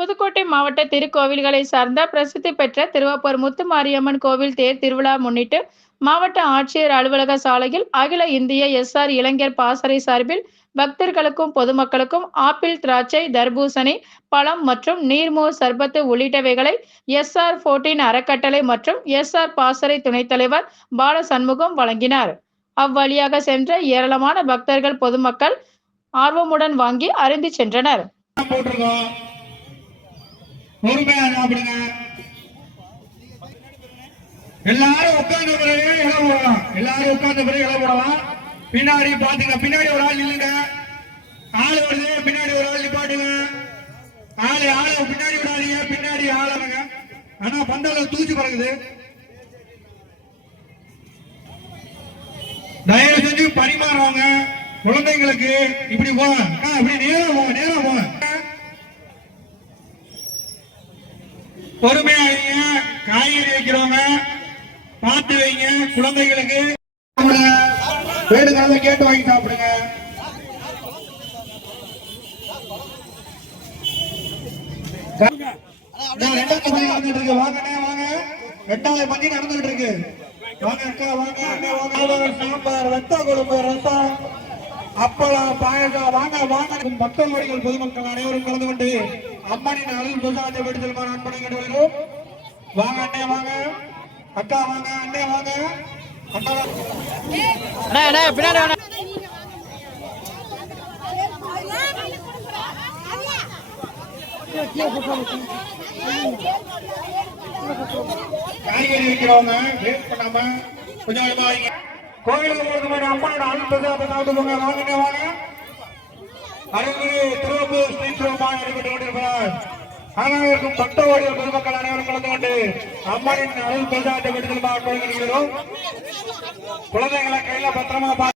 புதுக்கோட்டை மாவட்ட திருக்கோவில்களை சார்ந்த பிரசித்தி பெற்ற திருவாப்பூர் முத்துமாரியம்மன் கோவில் தேர் திருவிழா முன்னிட்டு மாவட்ட ஆட்சியர் அலுவலக சாலையில் அகில இந்திய எஸ்ஆர் இளைஞர் பாசறை சார்பில் பக்தர்களுக்கும் பொதுமக்களுக்கும் ஆப்பிள், திராட்சை, தர்பூசணி, பழம் மற்றும் நீர்மோர் சர்பத்து உள்ளிட்டவைகளை SR14 அறக்கட்டளை மற்றும் SR பாசறை துணைத் தலைவர் பாலசண்முகம் வழங்கினார். அவ்வழியாக சென்ற ஏராளமான பக்தர்கள், பொதுமக்கள் ஆர்வமுடன் வாங்கி அருந்தி சென்றனர். எல்லாரும் உட்கார்ந்த பிறகு இலை போடலாம். எல்லாரும் உட்கார்ந்த பிறகு இலை போடலாம். பின்னாடி பாத்துங்க, பின்னாடி ஒரு ஆள் நில்லுங்க. ஆளு வருது, பின்னாடி ஒரு ஆள் நிப்பாட்டுங்க. ஆளு பின்னாடி விடாதீங்க, பின்னாடி ஆளுங்க. ஆனா பந்தல தூசி பறக்குது. தயவு செஞ்சு பரிமாறுவாங்க குழந்தைங்களுக்கு. இப்படி போங்க, இப்படி நேரம் போங்க, நேரம் போங்க. பொறுமையா வைங்க. காய்கறி வைக்கிறவங்க பார்த்து வைங்க. குழந்தைகளுக்கு வேணுங்கிறத கேட்டு வாங்கி சாப்பிடுங்க. ரெண்டாவது பணி நடந்துட்டு இருக்கு. வாங்கண்ணே வாங்க. ரெண்டாவது பணி நடந்துட்டு இருக்கு. வாங்க அக்கா, வாங்க அண்ணே, வாங்க. சாம்பார், வெத்த குழம்பு, ரசம், அப்பளம், பாயசம். வாங்க வாங்க. மக்கள் வழிகள் பொதுமக்கள் அனைவரும் கலந்து கொண்டு அம்மனின் அருள் பிரசாதத்தை பெற்றுமாறு அன்பனை கேட்டுள்ளோம். வாங்க அண்ணே வாங்க, அக்கா வாங்க, அண்ணே வாங்க, அண்ணா பின்னாடி. காய்கறி வைக்கிறவங்க வேஸ்ட் பண்ணாம கொஞ்சம் கொஞ்சமா வைங்க. கோயிலுக்கு போறது அம்மனோட அருள் பிரசாதத்தை சாப்பிட்டு போங்க. வாங்க வாங்க. அருள்மிகு திருவாப்பூர் ஸ்ரீஸ்வரமாக நடைபெற்றுக் கொண்டிருக்கிறார். அனைவருக்கும் பக்தவாடிகள் பொதுமக்கள் அனைவரும் கலந்து கொண்டு அம்மனின் அருள் பிரசாதத்தை பெற்றுக் கொள்கிறோம். குழந்தைகளை கையில பத்திரமா